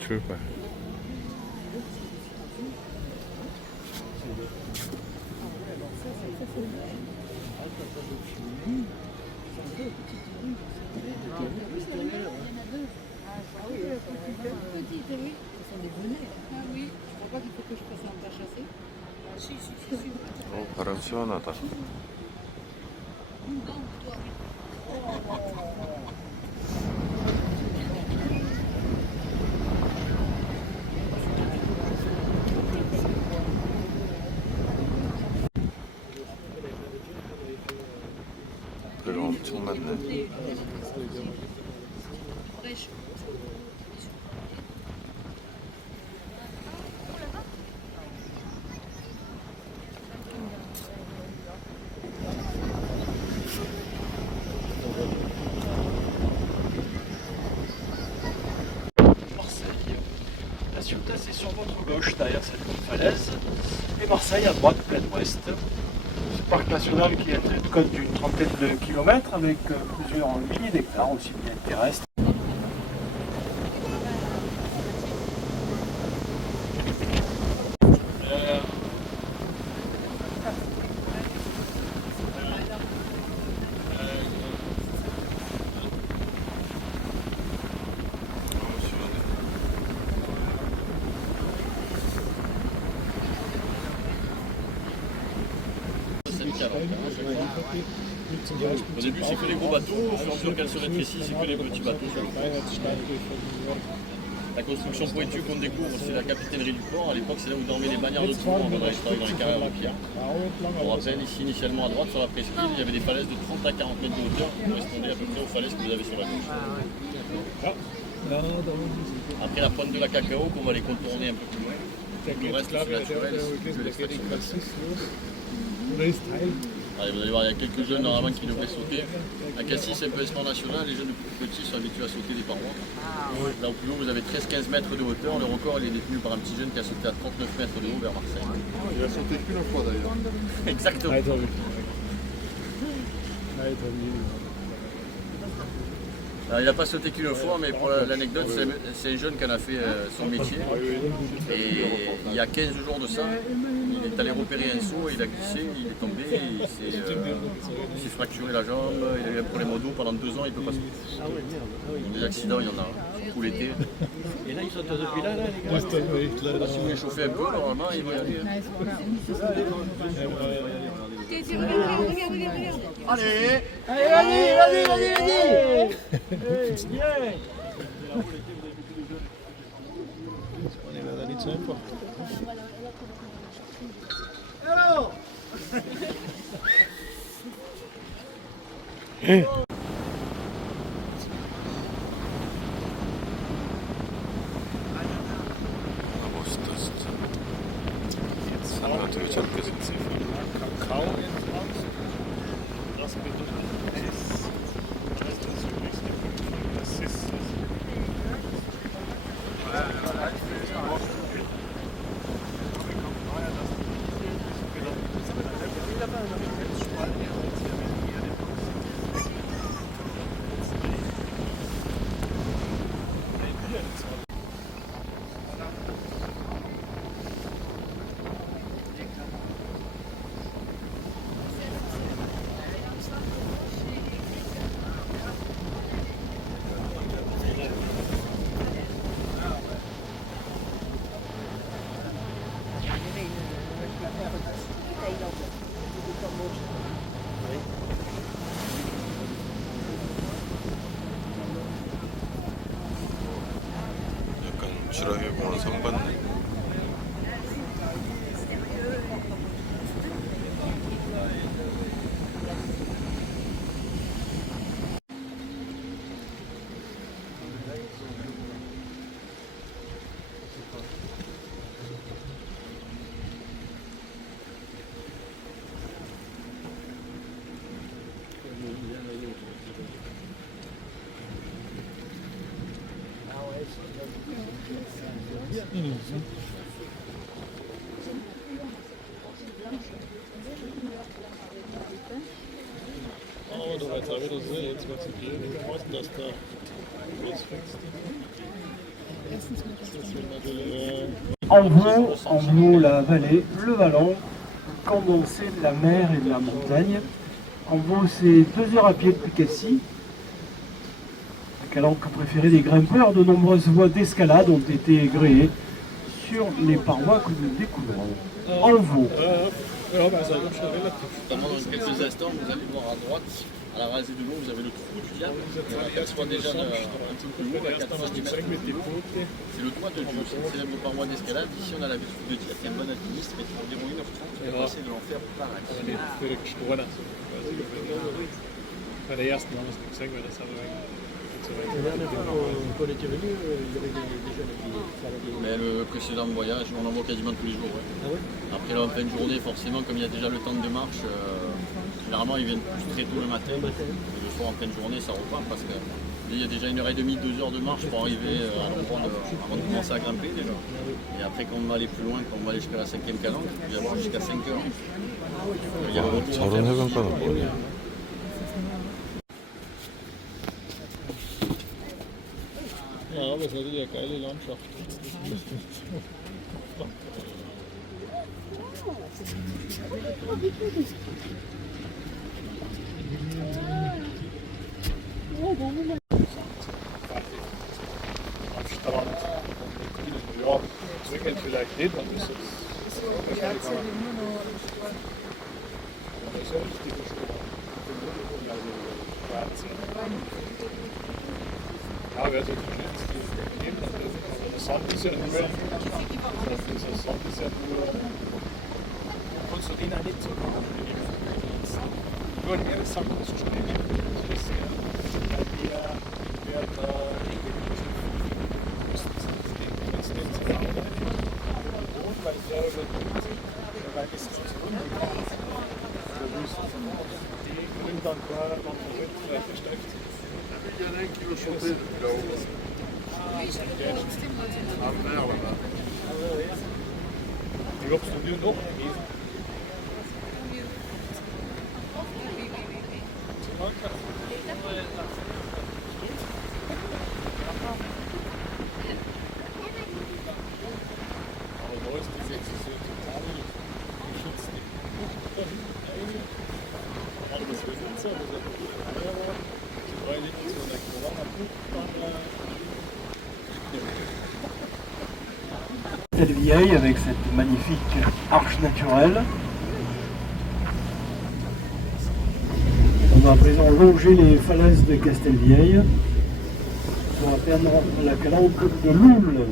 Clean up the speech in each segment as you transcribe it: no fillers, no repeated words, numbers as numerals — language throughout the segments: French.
출발. 바람 시원하다. 배가 엄청 많네. La Ciotat, c'est sur votre gauche, derrière cette falaise, et Marseille à droite, plein ouest. Ce parc national qui est un trait de côte d'une trentaine de kilomètres avec plusieurs milliers d'hectares, aussi bien terrestres. Au début, c'est que les gros bateaux, au fur et à mesure qu'elle se rétrécit, c'est que les petits bateaux sur le port. La construction pointue qu'on découvre, c'est la capitainerie du port. À l'époque, c'est là où dormaient les bagnards de tour avant d'aller travailler dans les carrières de pierre. On rappelle ici, initialement à droite, sur la presqu'île, il y avait des falaises de 30 à 40 mètres de hauteur qui correspondaient à peu près aux falaises que vous avez sur la gauche. Après la pointe de la cacao, qu'on va les contourner un peu plus loin. Le reste, c'est naturel, c'est que l'extraction. Allez, vous allez voir, il y a quelques jeunes normalement qui devraient sauter. À Cassis, c'est un peu sport national, les jeunes plus petits sont habitués à sauter des parois. Là au plus haut, vous avez 13-15 mètres de hauteur. Le record il est détenu par un petit jeune qui a sauté à 39 mètres de haut vers Marseille. Il a sauté qu'une fois d'ailleurs. Exactement. Alors, il n'a pas sauté qu'une fois, mais pour l'anecdote, c'est un jeune qui en a fait son métier. Et il y a 15 jours de ça, il est allé repérer un saut, il a glissé, il est tombé, il s'est fracturé la jambe, il a eu un problème au dos pendant 2 ans, il ne peut pas sauter. Des accidents, il y en a, surtout l'été. Et là, il saute depuis là, les gars. Si vous l'échauffez un peu, normalement, il va y aller. Regarde. Allez, Vas-y. On est là, niet zo einfach. 멋있다 진짜. 산을 어떻게 저렇게 생겼어? Kakao in Frank. Das bedeutet es. Heißt das übrigens nicht. Das ist. 약간 주라기공원 성 같네. Oh, du jetzt auch wieder so, jetzt wird es gehen. Was ist das da? Was fängst du? En vaut la vallée, le vallon, condensé de la mer et de la montagne. En vaut c'est 2 heures à pied depuis Cassis. La calanque préférée des grimpeurs, de nombreuses voies d'escalade ont été gréées sur les parois que nous découvrons. En vaut. Notamment dans quelques instants, vous allez voir à droite, à la rasée de l'eau, vous avez le trou du diable. On aperçoit déjà un petit peu plus haut, à 4 cm. C'est le toit de Dieu, c'est une célèbre paroi d'escalade. Ici, on a l'habitude de dire qu'un bon alpiniste met environ 1h30 pour passer de l'enfer au paradis. Bei der ersten haben wir es nicht gesehen, weil das haben wir Quand on était venu, il y avait des jeunes qui Mais le précédent voyage, on en voit quasiment tous les jours. Ouais. Ah ouais. Après là, en fin de journée, forcément, comme il y a déjà le temps de marche, généralement ils viennent plus très tôt le matin. Et le soir, en fin de journée, ça repart parce qu'il y a déjà 1h30, 2 heures de marche pour arriver à l'endroit avant de commencer à grimper déjà. Et après, quand on va aller plus loin, quand on va aller jusqu'à la 5e calanque, il va y avoir jusqu'à 5 heures. Il y a le retour à 저런 faire. 해변가는 뭐냐? Ja, aber es hat ja eine geile Landschaft. Am Strand. Ja, zwingend vielleicht nicht, aber es ist wahrscheinlich auch. Das ist ja richtig schön. Ja, wer so die schönste Ebene hat, der Sand ist ja nur. Dieser Sand ist ja nur. Kannst du den auch nicht so machen? Nur ein Meeressand kannst du schon nicht. Das ist ja, wer da weil der ist schon so unbekannt. Der Wüste. Die gründen dann vorher versteckt sind. Die hoogste nu nog niet. Castelvieille avec cette magnifique arche naturelle. On va à présent longer les falaises de Castelvieille pour atteindre la calanque de Loul.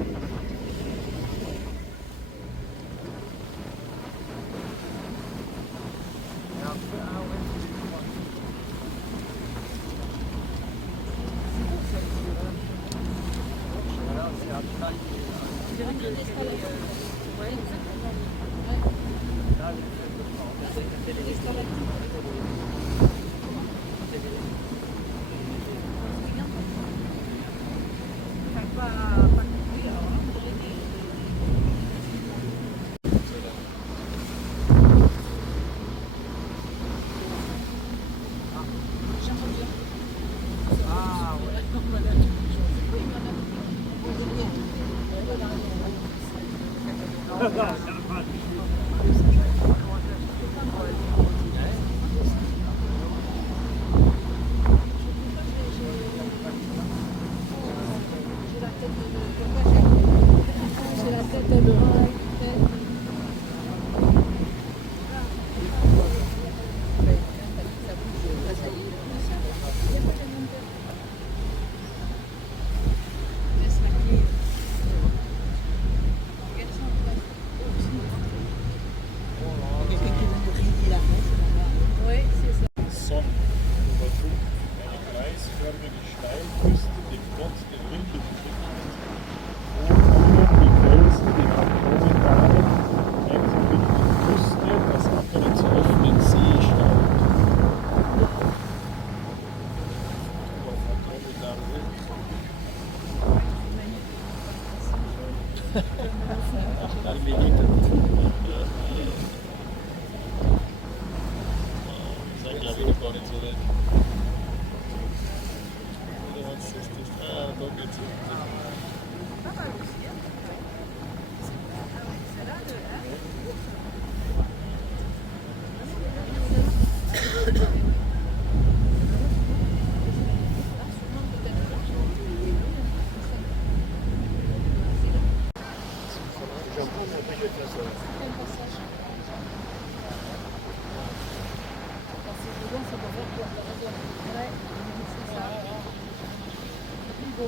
저기도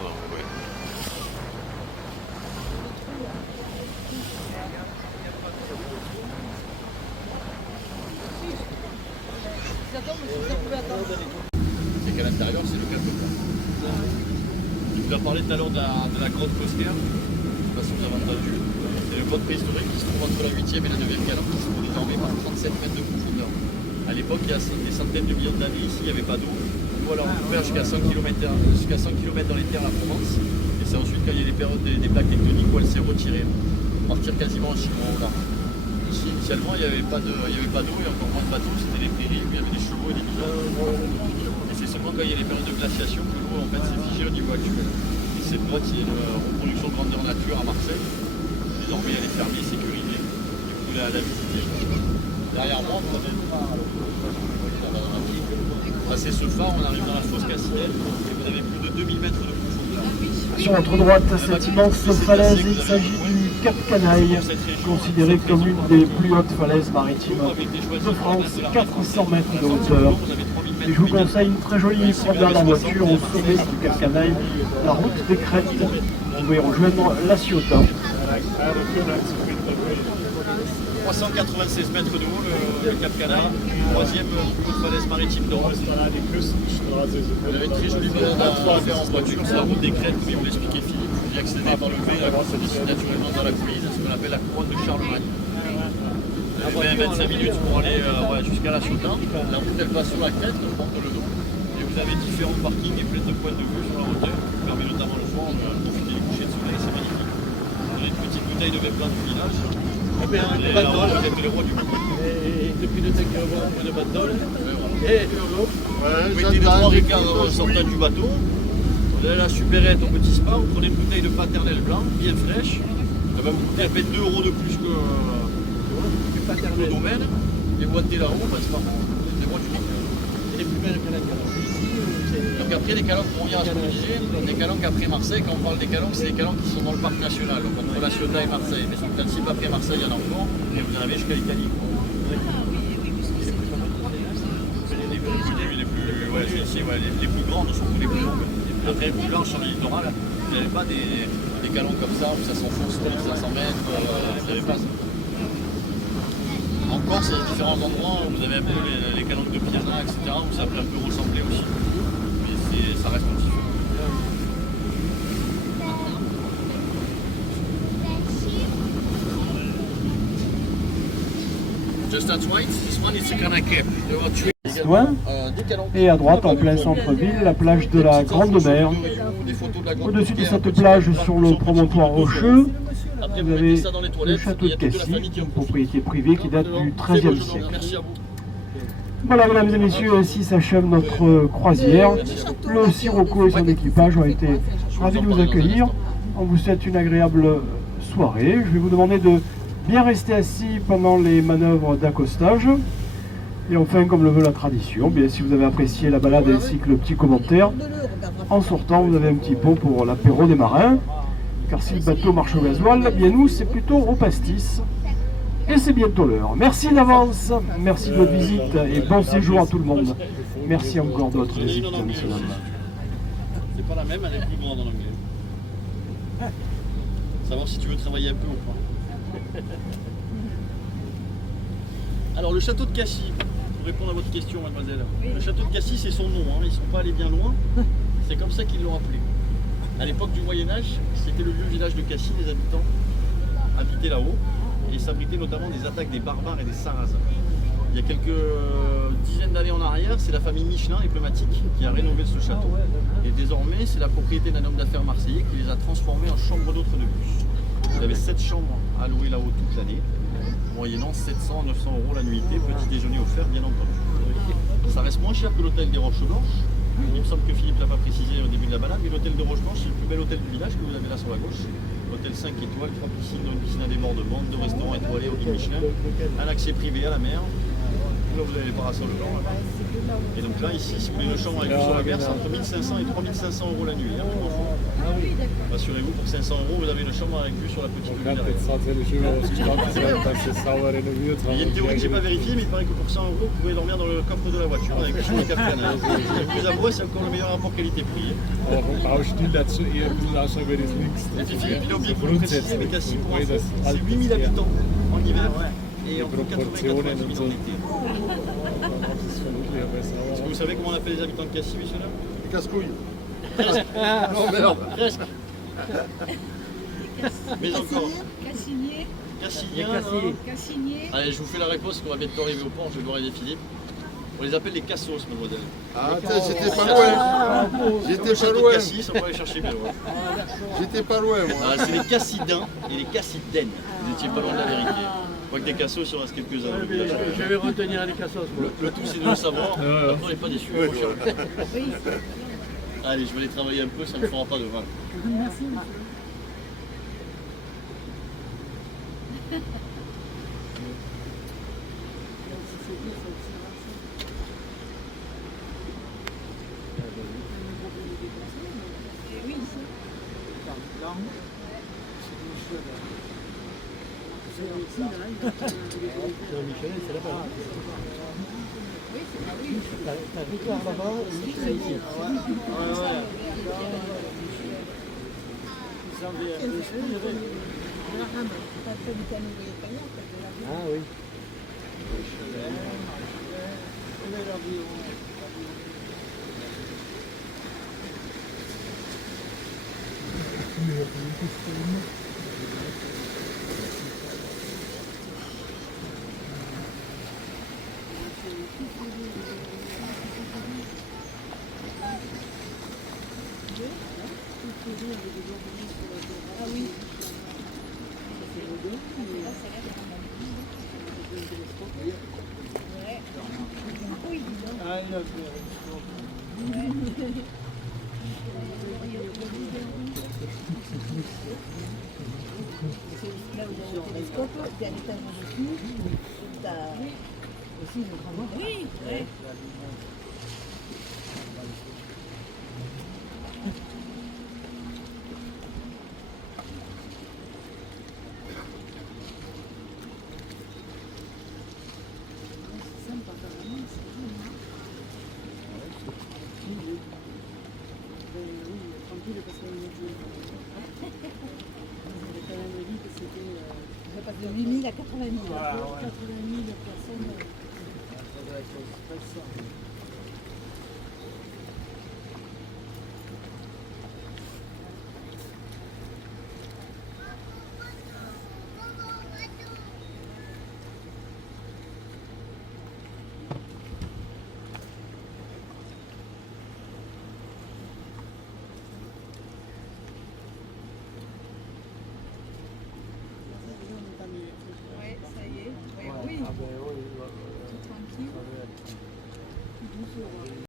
나오고 있네. C'est qu'à l'intérieur, c'est le cap de plat. Tu nous as parlé tout à l'heure de la grotte Cosquer, je ne sais pas si vous avez entendu. C'est une grotte préhistorique qui se trouve entre la 8e et la 9e calanque, qui se trouve désormais par 37 mètres de profondeur. À l'époque, il y a des centaines de millions d'années ici, il n'y avait pas d'eau. Nous, alors, on pouvait jusqu'à 100 km dans les terres à Provence. Et c'est ensuite, quand il y a eu les périodes des plaques tectoniques, où elle s'est retirée. Partir quasiment en Chine au nord. Ici, initialement, il n'y avait pas d'eau et encore moins de bateaux, c'était les prairies où il y avait des chevaux et des bisons. Et c'est seulement quand il y a les périodes de glaciation que l'eau en fait, s'est figée au niveau actuel. Et cette grotte, il y a une reproduction grandeur nature à Marseille. Désormais, elle est fermée, sécurisée. Et vous pouvez la visiter. Derrière moi, vous avez passer ce phare, on arrive dans la fosse Cassinelle et vous avez plus de 2000 mètres de profondeur. Sur notre droite, cette immense falaise, il s'agit du Cap Canaille, considéré comme l'une des plus hautes falaises maritimes de France, 400 mètres de hauteur. Et je vous conseille une très jolie promenade en voiture au sommet du Cap Canaille, la route des crêtes. Vous pouvez rejoindre La Ciotat. 396 mètres de haut, le Cap Canaille, troisième plus haute falaise maritime d'Europe. Vous avez une très jolie balade à faire en voiture, c'est la route des crêtes, comme vous l'expliquait Philippe. Vous y accédez par le V, la route se dessine naturellement dans la coulisse, ce qu'on appelle la couronne de Charlemagne. Vous avez 25 minutes pour aller jusqu'à La Ciotat. La route elle passe sur la crête, le pont de le dos. Et vous avez différents parkings et plein de points de vue sur la hauteur, qui permet notamment le soir de profiter du coucher de soleil, c'est magnifique. Vous avez une petite bouteille de vin blanc du village. Et depuis le temps qu'il y a un peu de bateau, et vous mettez les 3 ricards en sortant du bateau, vous avez la supérette au petit spa, vous prenez une bouteille de paternel blanc, bien fraîche, ça va vous coûter à peine 2 € de plus que le domaine, et vous montez là-haut, c'est pas bon, c'est bon du micro. C'est les plus belles calanques. Donc après les calanques, pour revenir à ce que je disais, les calanques après Marseille, quand on parle des calanques, c'est les calanques qui sont dans le parc national, donc entre La Ciotat et Marseille. Mais sur le Principe après Marseille, il y en a encore, et vous en avez jusqu'à l'Italie. Les plus grandes, surtout les plus longues. Les plus larges sur le littoral, vous n'avez pas des calanques comme ça où ça s'enfonce tous les 500 mètres, vous n'avez pas ça. En Corse, il y a différents endroits où vous avez un peu les calanques de Piana, etc., où ça peut un peu ressembler aussi. Ça reste un petit peu. Just at right, this one is a Cana Cape. There are three. Loin. Et à droite, en plein centre-ville, la plage de la Grande Mer. Au-dessus de cette plage, sur le promontoire rocheux, vous avez le château de Cassis, une propriété privée qui date du XIIIe siècle. Voilà, mesdames et messieurs, ainsi s'achève notre croisière. Le Sirocco et son équipage ont été ravis de vous accueillir. On vous souhaite une agréable soirée. Je vais vous demander de bien rester assis pendant les manœuvres d'accostage. Et enfin, comme le veut la tradition, bien, si vous avez apprécié la balade ainsi que le petit commentaire, en sortant, vous avez un petit pot pour l'apéro des marins. Car si le bateau marche au gasoil, bien nous, c'est plutôt au pastis. Et c'est bientôt l'heure. Merci d'avance, merci de votre visite et bon séjour à tout le monde. Merci encore de votre visite, messieurs dames. C'est pas la même, elle est plus grande en anglais. Savoir si tu veux travailler un peu ou pas. Alors le château de Cassis, pour répondre à votre question, mademoiselle. Le château de Cassis, c'est son nom, hein. Ils ne sont pas allés bien loin. C'est comme ça qu'ils l'ont appelé. À l'époque du Moyen-Âge, c'était le vieux village de Cassis, les habitants habitaient là-haut. Et ils s'abritaient notamment des attaques des barbares et des sarrasins. Il y a quelques dizaines d'années en arrière, c'est la famille Michelin, emblématique, qui a rénové ce château. Et désormais, c'est la propriété d'un homme d'affaires marseillais qui les a transformés en chambres d'hôtes de bus. Vous avez 7 chambres à louer là-haut toute l'année, moyennant 700 à 900 € la nuitée, petit déjeuner offert bien entendu. Ça reste moins cher que l'hôtel des Roches-Blanches. Il me semble que Philippe ne l'a pas précisé au début de la balade, mais l'hôtel de Roche-Blanche, c'est le plus bel hôtel du village que vous avez là sur la gauche. Hôtel 5 étoiles, 3 piscines, une piscine à débordement, 2 restaurants étoilés au guide Michelin, un accès privé à la mer. Là vous avez les parasols blancs. Et donc là ici, si vous voulez une chambre avec vue sur la mer, c'est entre 1500 et 3500 € la nuit. Hein, Rassurez-vous, pour 500 €, vous avez une chambre avec vue sur la petite Und rue dann derrière. jetzt tatsächlich schön ausgestattet sein, dass es sauber renoviert Il y a une théorie que j'ai pas haben. vérifiée, mais il paraît que pour 100 €, vous pouvez dormir dans le coffre de la voiture avec le chaud et café. Le plus à bois, c'est encore le meilleur rapport qualité-prix. Aber vom Baustil dazu eher ein bisschen ausschauen wie das links. Et puis Philippe, il a oublié So de vous le préciser, mais Cassis, pour wobei info, das c'est alt 8000 ist, ja. habitants en hiver et Die entre 80 et 90 Proportionen 000 und so. en été. Das ist vermutlich auch besser. Est-ce que vous savez comment on appelle les habitants de Cassis, messieurs dames? Les casse-couilles. Non, merde, presque. Mais encore. Cassigné, Cassiliens, non? Cassigné. Allez, je vous fais la réponse, qu'on va bientôt arriver au port, je dois aider Philippe. On les appelle les cassos, mademoiselle. Ah, j'étais pas loin. J'étais pas loin. Cassis, on peut aller chercher bien loin. J'étais pas loin, moi. Ah, c'est les cassidins et les cassidaines. Vous n'étiez pas loin de la vérité. Je crois que des cassos, il en reste quelques-uns. dans le village. Je vais retenir les cassos. Le tout, c'est de le savoir. Après, on n'est pas déçus. Allez, je vais aller travailler un peu, ça ne me fera pas de mal. Jean-Michel, c'est là-bas. T'as Ricard là-bas et Michel ici. Ah oui. Là où il y a le télescope, puis à l'étage au-dessus, t'as aussi une grande. Oui, ouais. Ça passe de 8 000 à 80 000. 80 000 personnes.